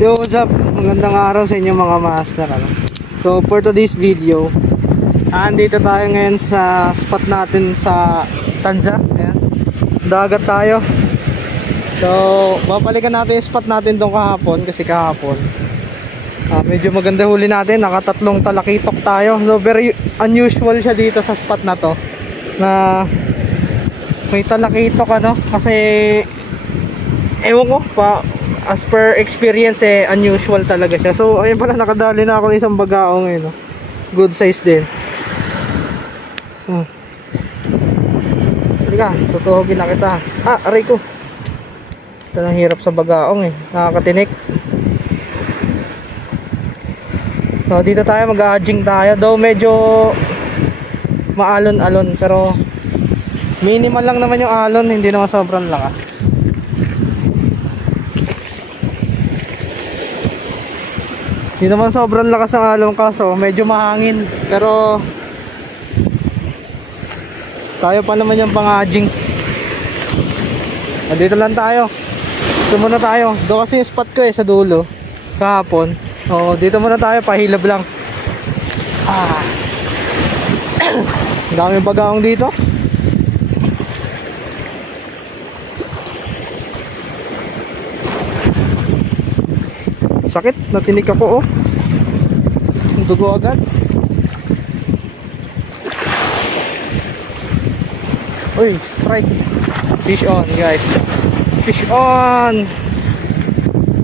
Yo, what's up? Magandang araw sa inyo mga master, ano? So for today's video, andito tayo ngayon sa spot natin sa Tanza. Ayan. Dagat tayo. So babalikan natin yung spot natin doon kahapon. Kasi kahapon medyo maganda huli natin. Nakatatlong talakitok tayo. So very unusual siya dito sa spot na to, na may talakitok, ano? Kasi ewan ko pa, as per experience unusual talaga siya. So ayun pala, nakadali na ako ng isang bagaong ngayon, no? Good size din. Sige ka, tutuhogin na kita. Aray ko. Ito nang hirap sa bagaong nakakatinik. So dito tayo, mag-a-adjing tayo. Though medyo maalon-alon, pero minimal lang naman yung alon, hindi naman sobrang lakas. Hindi naman sobrang lakas ng alon, kaso medyo mahangin. Pero tayo pa naman yung pang-adjing. Dito lang tayo. Dito muna tayo. Doon kasi yung spot ko sa dulo kahapon. So dito muna tayo, pahilab lang. Ang daming bagaong dito. Sakit, natinik ako dugo agad. Uy, strike. Fish on, guys. Fish on.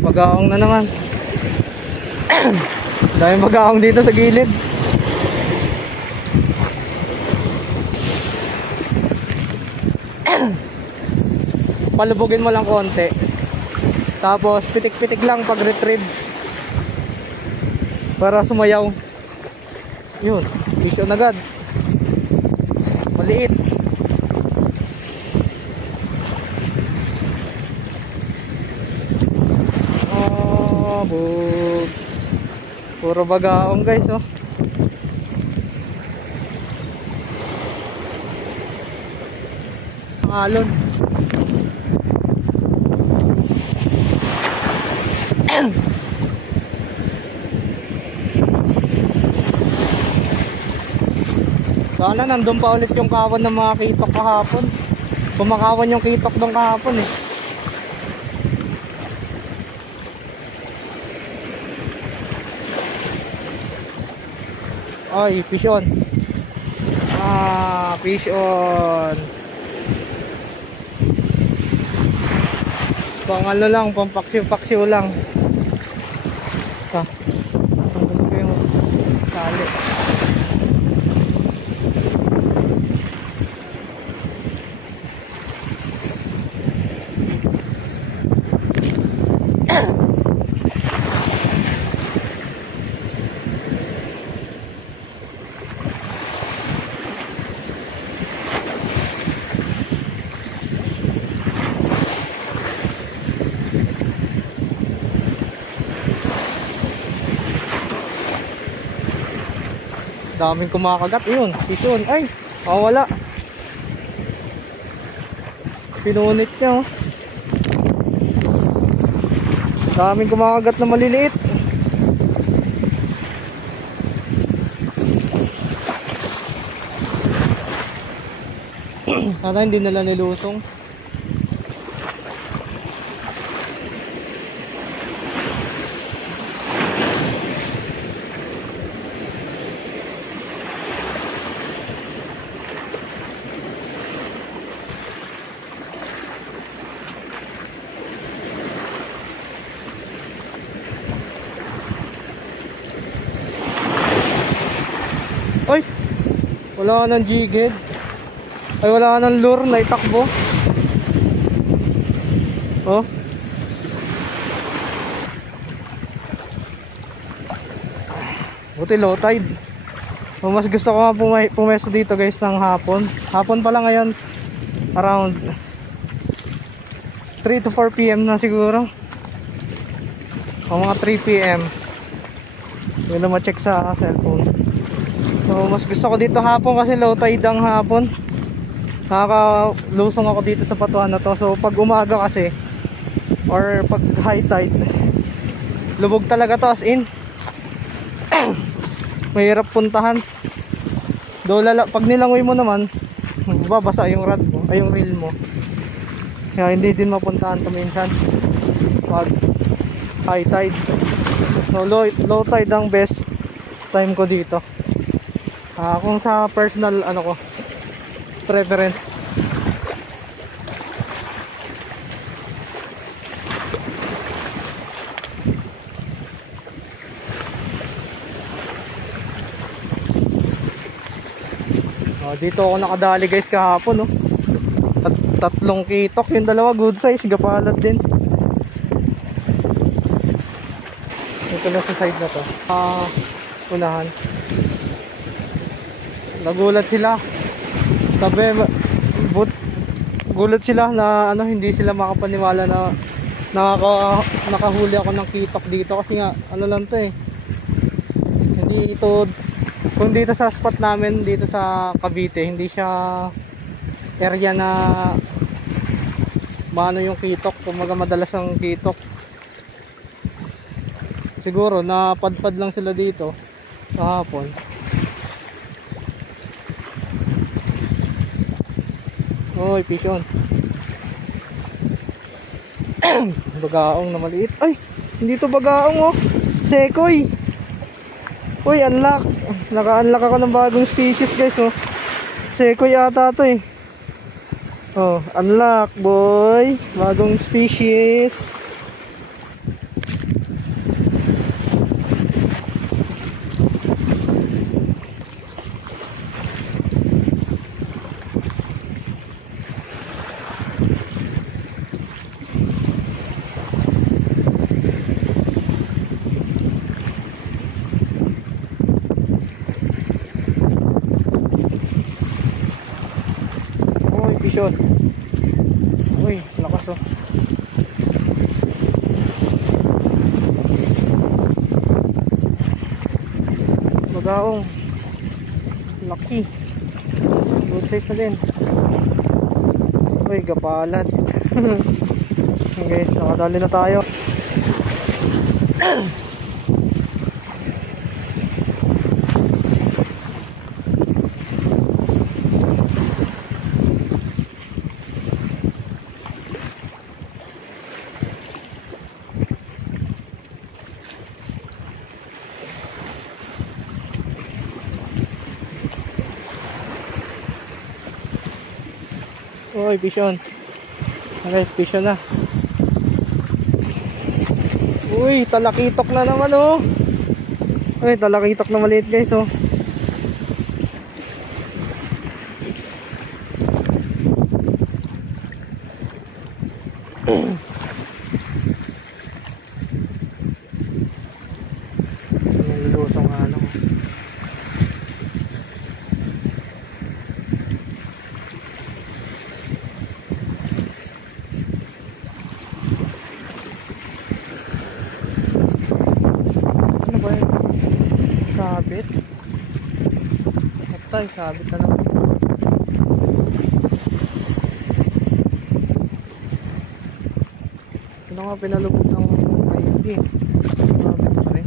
Bagaong na naman. Daming bagaong dito sa gilid. Palubugin mo lang konti, tapos pitik-pitik lang pag retrieve para sumayaw. Yun, fish on agad. Maliit. Bug. Puro bagaong, guys, alon. Sana nandun pa ulit yung kawan ng mga kitok kahapon. Kumakawan yung kitok doon kahapon Ay, fish on. Fish on. Pang ano lang, pang paksiw-paksiw lang. Tanggalin ko yung tali. Daming kumakagat. Yun, fish on. Ay, wala. Pinunit niya, Daming kumakagat na maliliit. Sana hindi nila nilusong. Ay, wala ka ng jighead. Ay, wala ka ng lure na itakbo. Buti low tide. Mas gusto ko nga pumesto dito, guys, ng hapon. Hapon pa lang ngayon. Around 3 to 4 PM na siguro. O mga 3 PM. Yun na ma-check sa cellphone. So mas gusto ko dito hapon kasi low tide ang hapon. Nakakalusong ako dito sa patuan na to. So pag umaga kasi or pag high tide, Lubog talaga to, as in. Mahirap puntahan. Pag nilangoy mo naman, babasa yung rod mo, ay yung reel mo. Kaya hindi din mapuntahan to minsan pag high tide. So low tide ang best time ko dito. Kung sa personal ano ko, preference. Dito ako nakadali guys kahapon, no. Tatlong kitok, yung dalawa good size, gapalat din. Ito lang sa side na to. Unahan. Nagulat sila. Gulat sila na ano, hindi sila makapaniwala na nakahuli ako ng kitok dito kasi nga ano lang to eh. Hindi ito, kung dito sa spot namin dito sa Cavite, hindi siya area na maano yung kitok, kumaga madalas ang kitok. Siguro napadpad lang sila dito kahapon. Oy, fish on. Bagaong na maliit. Ay, hindi to bagaong, oh. Sekoy. Uy, unlock. Naka-unlock ako ng bagong species guys, oh. Sekoy ata to eh. Oh, unlock boy. Bagong species. Shot. Uy, lakas oh. Bagaong. Laki. Good size na din. Uy, gapalat. Guys, nakadali na tayo. Uy, fish on. Guys, fish on na. Uy, talakitok na naman, oh. Uy, talakitok na maliit guys, oh. Nilusong nga lang. Sabit. Atay, sabit na naman. Ito nga pinalubog ng maigi. Sabit pa rin.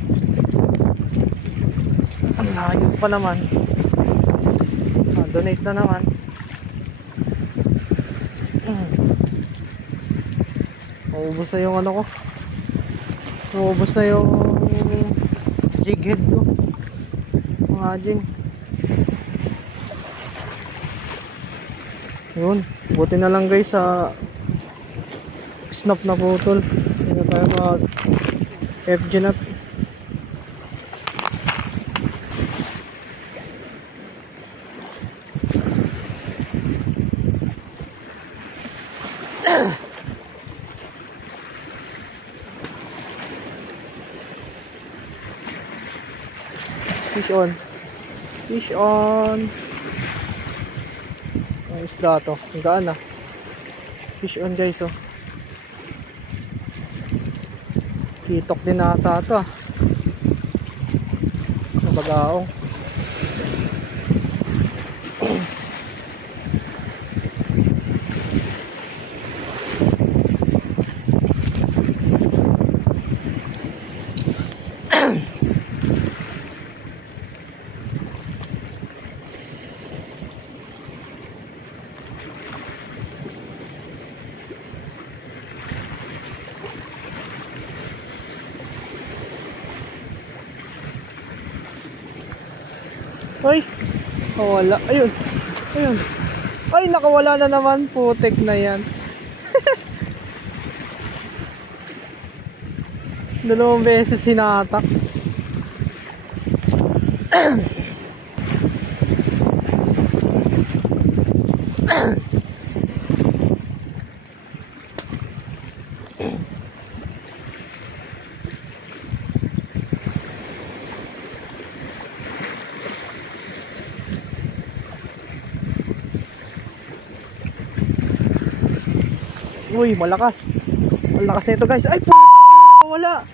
Ang layo pa naman. Donate na naman. Maubos na yung ano ko. Maubos na yung jig head ko. Imagine. Yun, buti na lang guys sa snap na putol. Hindi na tayo mag FG nut. Fish on. Fish on. Ang isda to. Ang gaan na. Fish on guys, oh. Kitok din ata ito, ah. Nabagaong. Ay, wala. Ayun. Ayun. Ay, nakawala na naman. Putek na yan. Dalawang beses hinatak. Uy, malakas. Malakas na ito guys. Ay, puta, nakawala.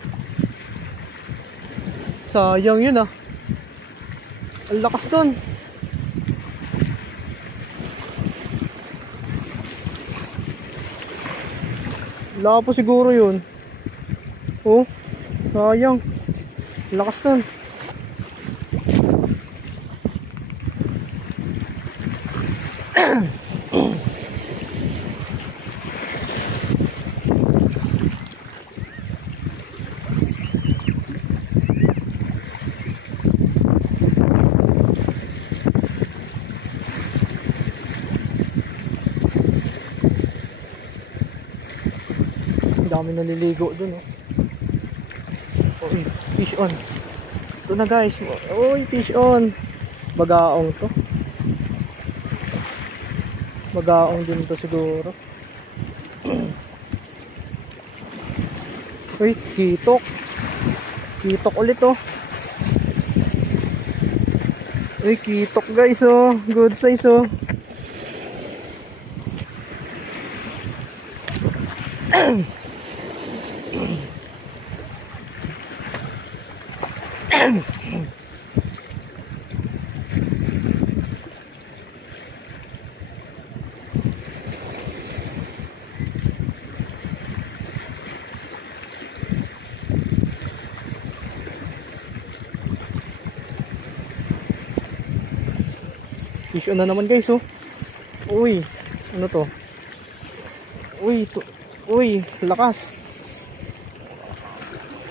Sayang yun ah. Ang lakas dun. Lapo siguro yun. Oh, sayang. Ang lakas dun. Dami naliligo dun oh. Uy, fish on. Ito na guys. Uy, fish on. Bagaong to. Bagaong din to siguro. Uy, kitok. Kitok ulit oh. Uy, kitok guys oh. Good size oh. Fish on na naman guys oh. Uy, ano to? Uy, uy, lakas.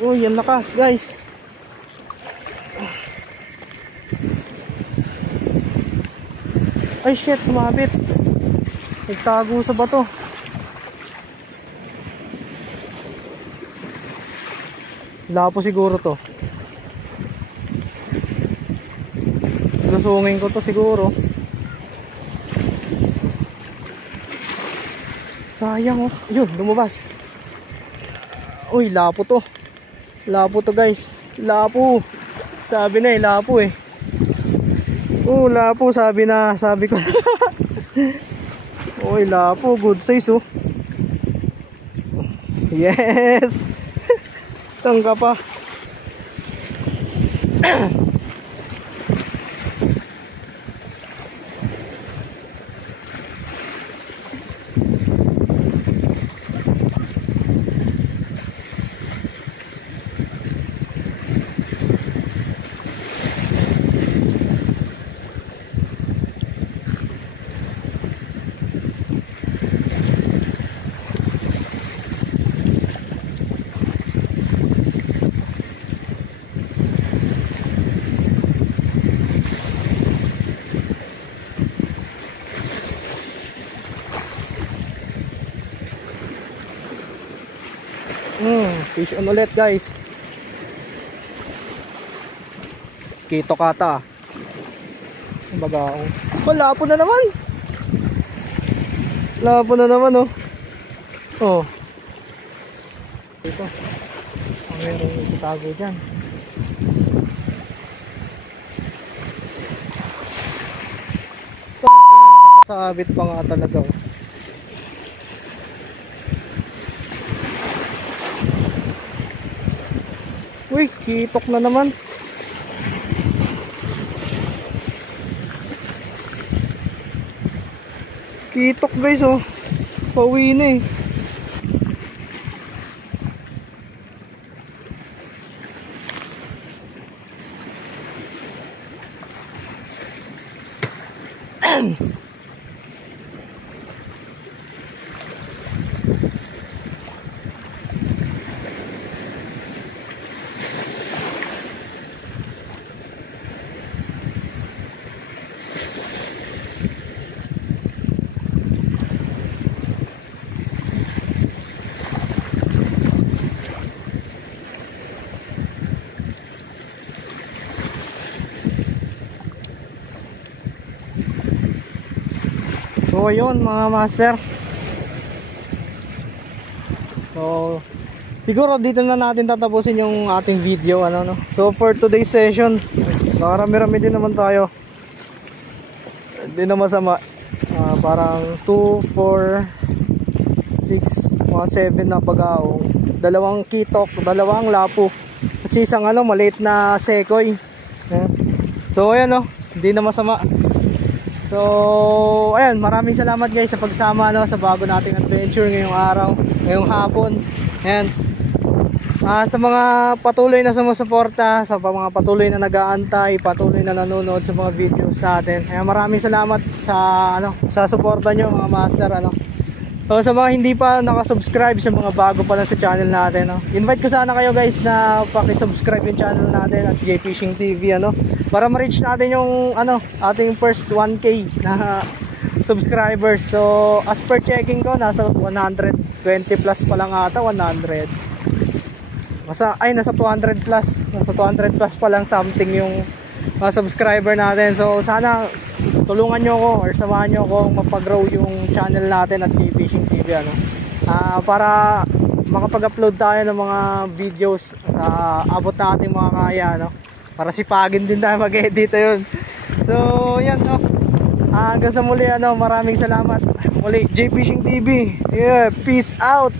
Uy, ang lakas guys. Ay shit, sumabit. Nagtago sa bato. Lapo siguro to. Lusungin ko to siguro. Sayang oh. Yun, lumabas. Uy, lapo to. Lapo to guys. Lapo. Sabi na eh, lapo eh. Oh, lapo, sabi ko. Uy, lapo, good size oh. Yes. Tangka pa. Fish on ulit guys. Kitok ata. Bagaong. Lapo na naman. Lapo na naman oh. Oh. Ito. Meron itago dyan. Nakakasabit pa nga talaga oh. Uy, kitok na naman. Kitok guys oh. Pauwi na eh. So ayun mga master. So siguro dito na natin tatapusin yung ating video ano no. So for today's session, nakarami-rami din naman tayo. Hindi na masama. Parang 2, 4, 6, mga 7 na pag-aong, 2 kitok, 2 lapo, kasi isang ano maliit na sekoy. So ayan no, hindi na masama. So ayan, maraming salamat guys sa pagsama no, sa bago nating adventure ngayong araw, ngayong hapon. Ayan, sa mga patuloy na sumusuporta, sa mga patuloy na nag-aantay, patuloy na nanonood sa mga videos natin, ayan, maraming salamat sa ano, sa suporta nyo mga master ano. So sa mga hindi pa nakasubscribe, sa mga bago pa lang sa channel natin no, invite ko sana kayo guys na paki-subscribe yung channel natin at J Fishing TV ano, para ma-reach natin yung ano, ating first 1K na subscribers. So as per checking ko, nasa 120 plus pa lang ata, 100. Nasa 200 plus. Nasa 200 plus pa lang something yung subscriber natin. So sana tulungan nyo ako or samahan nyo ako mapag-grow yung channel natin at J Fishing TV ano, para makapag-upload tayo ng mga videos sa abot natin mga kaya no, para sipagin din tayo mag-edit yun. So yan no, hanggang sa muli ano, maraming salamat muli. J Fishing TV, yeah, peace out.